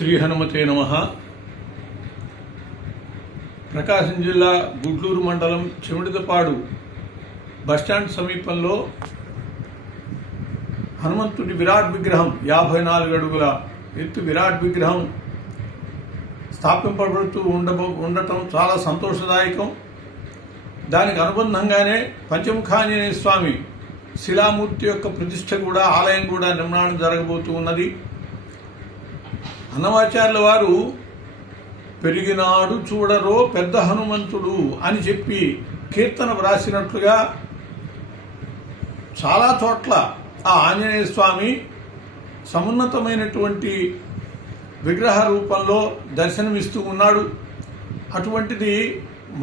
శ్రీ హనుమతే నమః. ప్రకాశం జిల్లా గుడ్లూరు మండలం చెమిడిదపాడు బస్టాండ్ సమీపంలో హనుమంతుడి విరాట్ విగ్రహం 54 అడుగుల ఎత్తు విరాట్ విగ్రహం స్థాపింపబడుతూ ఉండటం చాలా సంతోషదాయకం. దానికి అనుబంధంగానే పంచముఖాంజనేయ స్వామి శిలామూర్తి యొక్క ప్రతిష్ఠ కూడా ఆలయం కూడా నిర్మాణం జరగబోతూ ఉన్నది. అన్నమాచార్యుల వారు పెరిగినాడు చూడరో పెద్ద హనుమంతుడు అని చెప్పి కీర్తన వ్రాసినట్లుగా చాలా చోట్ల ఆ ఆంజనేయ స్వామి సమున్నతమైనటువంటి విగ్రహ రూపంలో దర్శనమిస్తూ ఉన్నాడు. అటువంటిది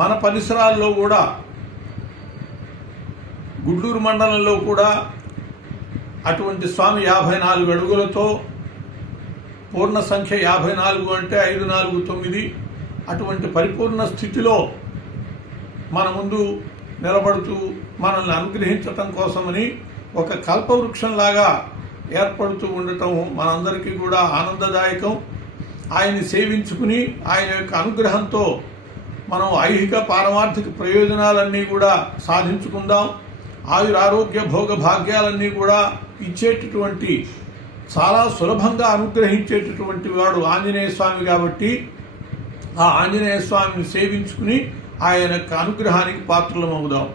మన పరిసరాల్లో కూడా గుడ్లూరు మండలంలో కూడా అటువంటి స్వామి 54 అడుగులతో పూర్ణ సంఖ్య 54 అంటే 5, 4, 9 అటువంటి పరిపూర్ణ స్థితిలో మన ముందు నిలబడుతూ మనల్ని అనుగ్రహించటం కోసమని ఒక కల్పవృక్షంలాగా ఏర్పడుతూ ఉండటం మనందరికీ కూడా ఆనందదాయకం. ఆయన్ని సేవించుకుని ఆయన యొక్క అనుగ్రహంతో మనం ఐహిక పారమార్థిక ప్రయోజనాలన్నీ కూడా సాధించుకుందాం. ఆయురారోగ్య భోగ భాగ్యాలన్నీ కూడా ఇచ్చేటటువంటి చాలా సులభంగా అనుగ్రహించేటటువంటి వాడు ఆంజనేయ స్వామి కాబట్టి ఆ ఆంజనేయ స్వామిని సేవించుకుని ఆయన యొక్క అనుగ్రహానికి పాత్రలమవుదాం.